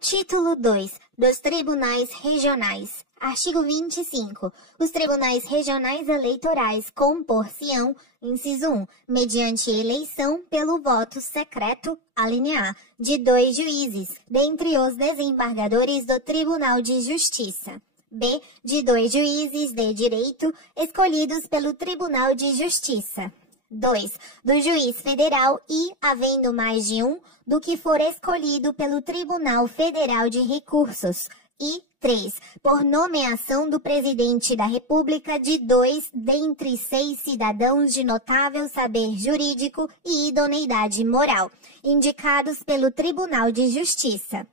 Título 2 dos Tribunais Regionais. Artigo 25. Os Tribunais Regionais Eleitorais compor-se-ão, inciso 1, mediante eleição pelo voto secreto, alínea A, de 2 juízes, dentre os desembargadores do Tribunal de Justiça. B, de 2 juízes de direito, escolhidos pelo Tribunal de Justiça. 2. Do juiz federal e, havendo mais de um, do que for escolhido pelo Tribunal Federal de Recursos. E 3. Por nomeação do Presidente da República de 2 dentre 6 cidadãos de notável saber jurídico e idoneidade moral, indicados pelo Tribunal de Justiça.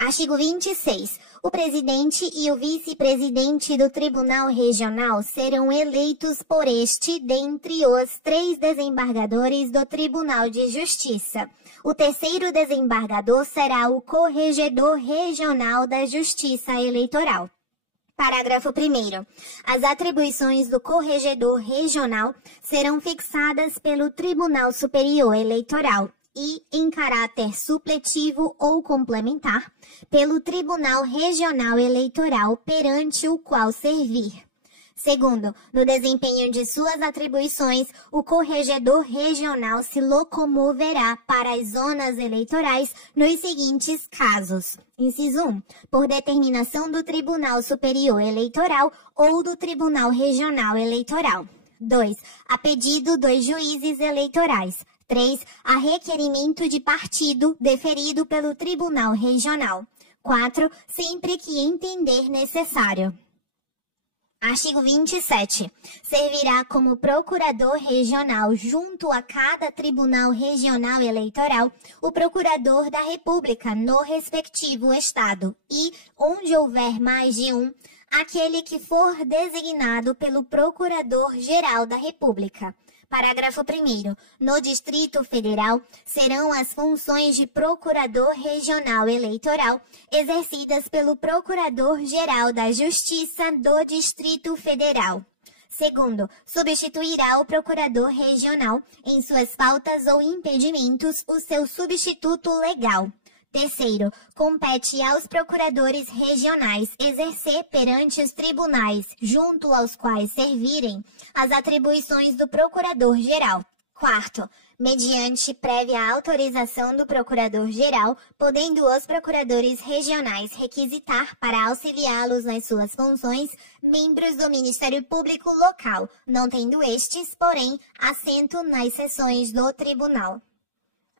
Artigo 26. O presidente e o vice-presidente do Tribunal Regional serão eleitos por este dentre os 3 desembargadores do Tribunal de Justiça. O terceiro desembargador será o Corregedor Regional da Justiça Eleitoral. Parágrafo 1º. As atribuições do Corregedor Regional serão fixadas pelo Tribunal Superior Eleitoral e, em caráter supletivo ou complementar, pelo Tribunal Regional Eleitoral perante o qual servir. Segundo, no desempenho de suas atribuições, o Corregedor Regional se locomoverá para as zonas eleitorais nos seguintes casos. Inciso 1. Por determinação do Tribunal Superior Eleitoral ou do Tribunal Regional Eleitoral. 2. A pedido dos juízes eleitorais. 3. A requerimento de partido deferido pelo Tribunal Regional. 4. Sempre que entender necessário. Artigo 27. Servirá como procurador regional junto a cada Tribunal Regional Eleitoral o Procurador da República no respectivo Estado e, onde houver mais de um, aquele que for designado pelo Procurador-Geral da República. Parágrafo 1º. No Distrito Federal, serão as funções de Procurador Regional Eleitoral exercidas pelo Procurador-Geral da Justiça do Distrito Federal. Segundo, substituirá o Procurador Regional, em suas faltas ou impedimentos, o seu substituto legal. Terceiro, compete aos procuradores regionais exercer perante os tribunais, junto aos quais servirem, as atribuições do Procurador-Geral. Quarto, mediante prévia autorização do Procurador-Geral, podendo os procuradores regionais requisitar para auxiliá-los nas suas funções membros do Ministério Público Local, não tendo estes, porém, assento nas sessões do Tribunal.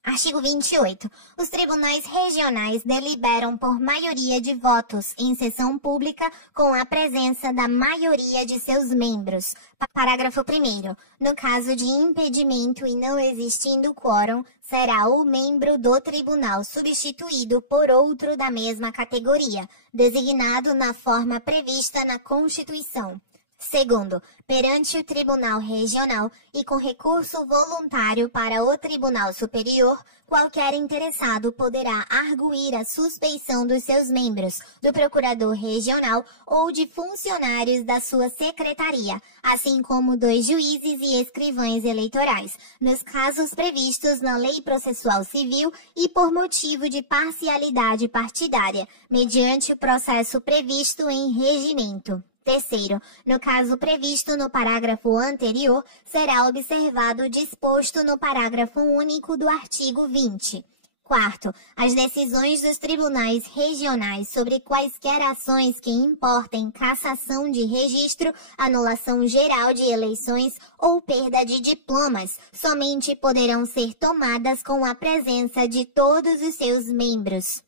Artigo 28. Os tribunais regionais deliberam por maioria de votos em sessão pública com a presença da maioria de seus membros. Parágrafo 1º. No caso de impedimento e não existindo quórum, será o membro do tribunal substituído por outro da mesma categoria, designado na forma prevista na Constituição. Segundo, perante o Tribunal Regional e com recurso voluntário para o Tribunal Superior, qualquer interessado poderá arguir a suspeição dos seus membros, do Procurador Regional ou de funcionários da sua secretaria, assim como dos juízes e escrivães eleitorais, nos casos previstos na Lei Processual Civil e por motivo de parcialidade partidária, mediante o processo previsto em regimento. Terceiro, no caso previsto no parágrafo anterior, será observado o disposto no parágrafo único do artigo 20. Quarto, as decisões dos tribunais regionais sobre quaisquer ações que importem cassação de registro, anulação geral de eleições ou perda de diplomas, somente poderão ser tomadas com a presença de todos os seus membros.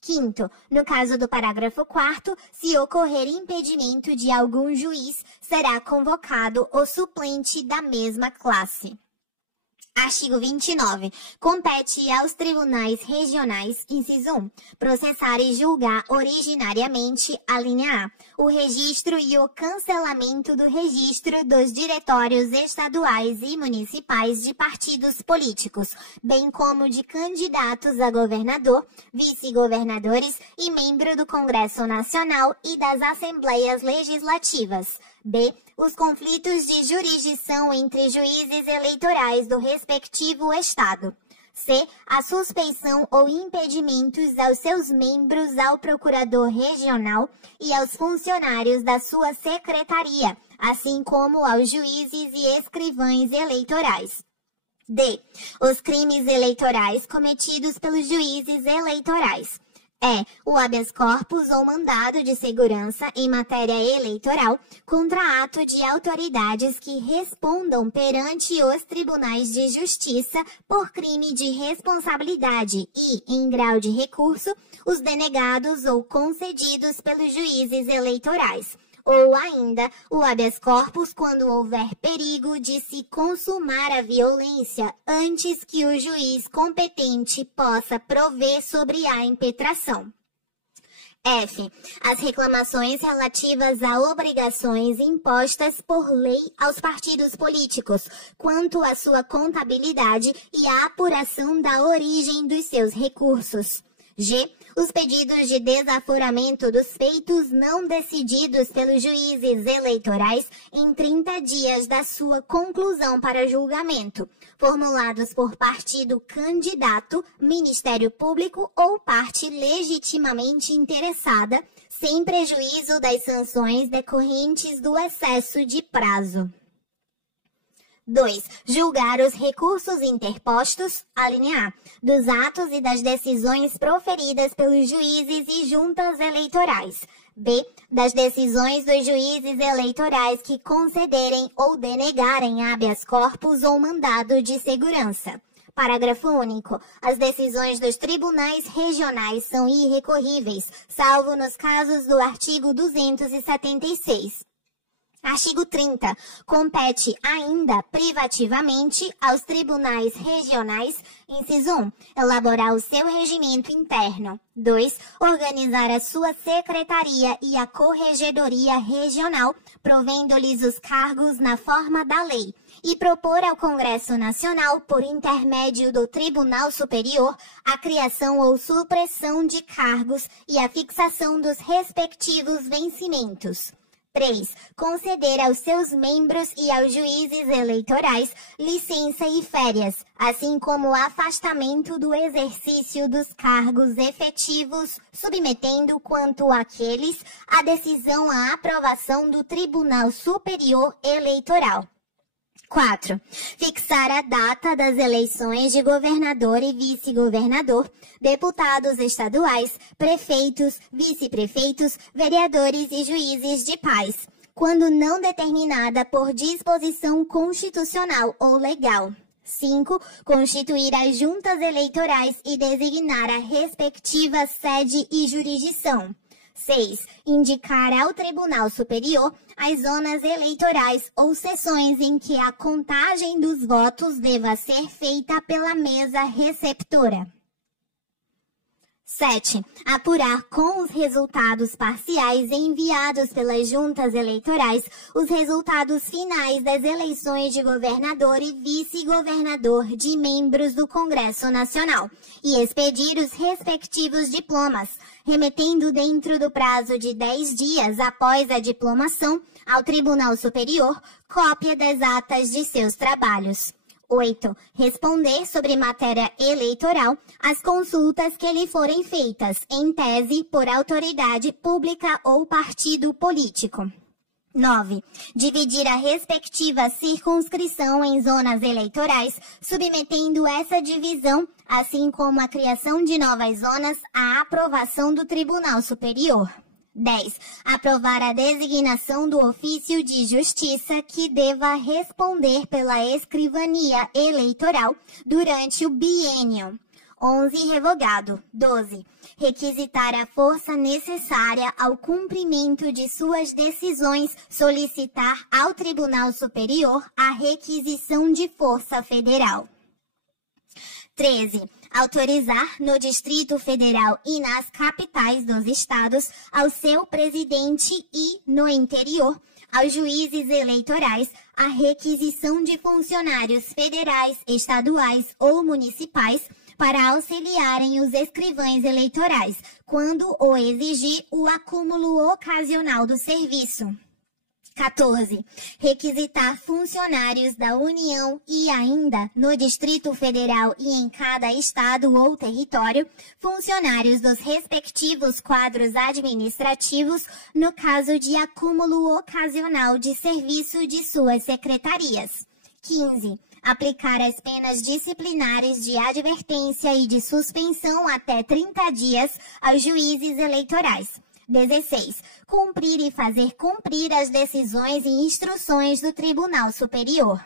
Quinto, no caso do parágrafo 4º, se ocorrer impedimento de algum juiz, será convocado o suplente da mesma classe. Artigo 29. Compete aos tribunais regionais, inciso 1, processar e julgar originariamente, alínea A, o registro e o cancelamento do registro dos diretórios estaduais e municipais de partidos políticos, bem como de candidatos a governador, vice-governadores e membro do Congresso Nacional e das Assembleias Legislativas. B. Os conflitos de jurisdição entre juízes eleitorais do respectivo Estado. C. A suspeição ou impedimentos aos seus membros, ao procurador regional e aos funcionários da sua secretaria, assim como aos juízes e escrivães eleitorais. D. Os crimes eleitorais cometidos pelos juízes eleitorais. E. O habeas corpus ou mandado de segurança em matéria eleitoral contra ato de autoridades que respondam perante os tribunais de justiça por crime de responsabilidade e, em grau de recurso, os denegados ou concedidos pelos juízes eleitorais. Ou ainda, o habeas corpus quando houver perigo de se consumar a violência antes que o juiz competente possa prover sobre a impetração. F. As reclamações relativas a obrigações impostas por lei aos partidos políticos, quanto à sua contabilidade e à apuração da origem dos seus recursos. G. Os pedidos de desaforamento dos feitos não decididos pelos juízes eleitorais em 30 dias da sua conclusão para julgamento, formulados por partido candidato, Ministério Público ou parte legitimamente interessada, sem prejuízo das sanções decorrentes do excesso de prazo. 2. Julgar os recursos interpostos, alínea A, dos atos e das decisões proferidas pelos juízes e juntas eleitorais. B. Das decisões dos juízes eleitorais que concederem ou denegarem habeas corpus ou mandado de segurança. Parágrafo único. As decisões dos tribunais regionais são irrecorríveis, salvo nos casos do artigo 276. Artigo 30. Compete ainda privativamente aos tribunais regionais, inciso 1, elaborar o seu regimento interno. 2. Organizar a sua secretaria e a corregedoria regional, provendo-lhes os cargos na forma da lei, e propor ao Congresso Nacional, por intermédio do Tribunal Superior, a criação ou supressão de cargos e a fixação dos respectivos vencimentos. 3. Conceder aos seus membros e aos juízes eleitorais licença e férias, assim como o afastamento do exercício dos cargos efetivos, submetendo quanto àqueles a decisão à aprovação do Tribunal Superior Eleitoral. 4. Fixar a data das eleições de governador e vice-governador, deputados estaduais, prefeitos, vice-prefeitos, vereadores e juízes de paz, quando não determinada por disposição constitucional ou legal. 5. Constituir as juntas eleitorais e designar a respectiva sede e jurisdição. 6. Indicar ao Tribunal Superior as zonas eleitorais ou sessões em que a contagem dos votos deva ser feita pela mesa receptora. 7. Apurar com os resultados parciais enviados pelas juntas eleitorais os resultados finais das eleições de governador e vice-governador de membros do Congresso Nacional e expedir os respectivos diplomas, remetendo dentro do prazo de 10 dias após a diplomação ao Tribunal Superior cópia das atas de seus trabalhos. 8. Responder sobre matéria eleitoral as consultas que lhe forem feitas, em tese, por autoridade pública ou partido político. 9. Dividir a respectiva circunscrição em zonas eleitorais, submetendo essa divisão, assim como a criação de novas zonas, à aprovação do Tribunal Superior. 10. Aprovar a designação do ofício de justiça que deva responder pela escrivania eleitoral durante o biênio. 11. Revogado. 12. Requisitar a força necessária ao cumprimento de suas decisões, solicitar ao Tribunal Superior a requisição de força federal. 13. Autorizar no Distrito Federal e nas capitais dos estados ao seu presidente e, no interior, aos juízes eleitorais a requisição de funcionários federais, estaduais ou municipais para auxiliarem os escrivães eleitorais, quando o exigir o acúmulo ocasional do serviço. 14. Requisitar funcionários da União e ainda, no Distrito Federal e em cada estado ou território, funcionários dos respectivos quadros administrativos no caso de acúmulo ocasional de serviço de suas secretarias. 15. Aplicar as penas disciplinares de advertência e de suspensão até 30 dias aos juízes eleitorais. 16. Cumprir e fazer cumprir as decisões e instruções do Tribunal Superior.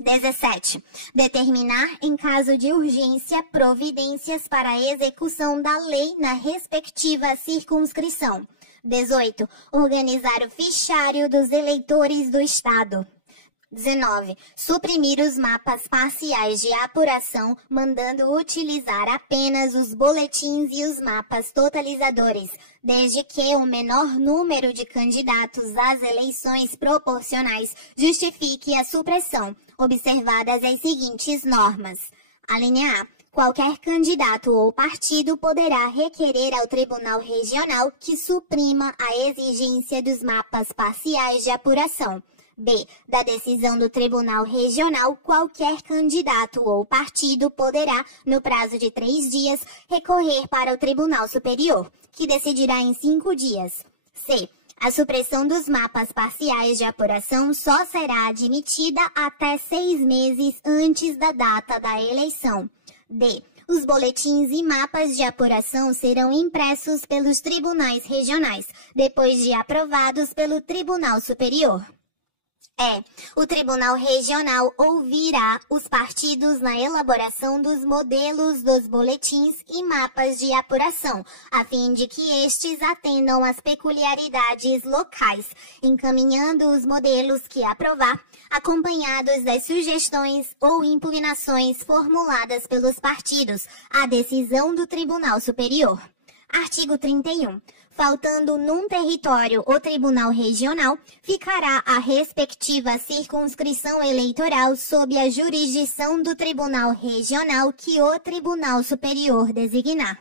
17. Determinar, em caso de urgência, providências para a execução da lei na respectiva circunscrição. 18. Organizar o fichário dos eleitores do Estado. 19. Suprimir os mapas parciais de apuração, mandando utilizar apenas os boletins e os mapas totalizadores, desde que o menor número de candidatos às eleições proporcionais justifique a supressão, observadas as seguintes normas. Alínea A. Qualquer candidato ou partido poderá requerer ao Tribunal Regional que suprima a exigência dos mapas parciais de apuração. B. Da decisão do Tribunal Regional, qualquer candidato ou partido poderá, no prazo de 3 dias, recorrer para o Tribunal Superior, que decidirá em 5 dias. C. A supressão dos mapas parciais de apuração só será admitida até 6 meses antes da data da eleição. D. Os boletins e mapas de apuração serão impressos pelos tribunais regionais, depois de aprovados pelo Tribunal Superior. O Tribunal Regional ouvirá os partidos na elaboração dos modelos dos boletins e mapas de apuração, a fim de que estes atendam às peculiaridades locais, encaminhando os modelos que aprovar, acompanhados das sugestões ou impugnações formuladas pelos partidos, à decisão do Tribunal Superior. Artigo 31. Faltando num território o Tribunal Regional, ficará a respectiva circunscrição eleitoral sob a jurisdição do Tribunal Regional que o Tribunal Superior designar.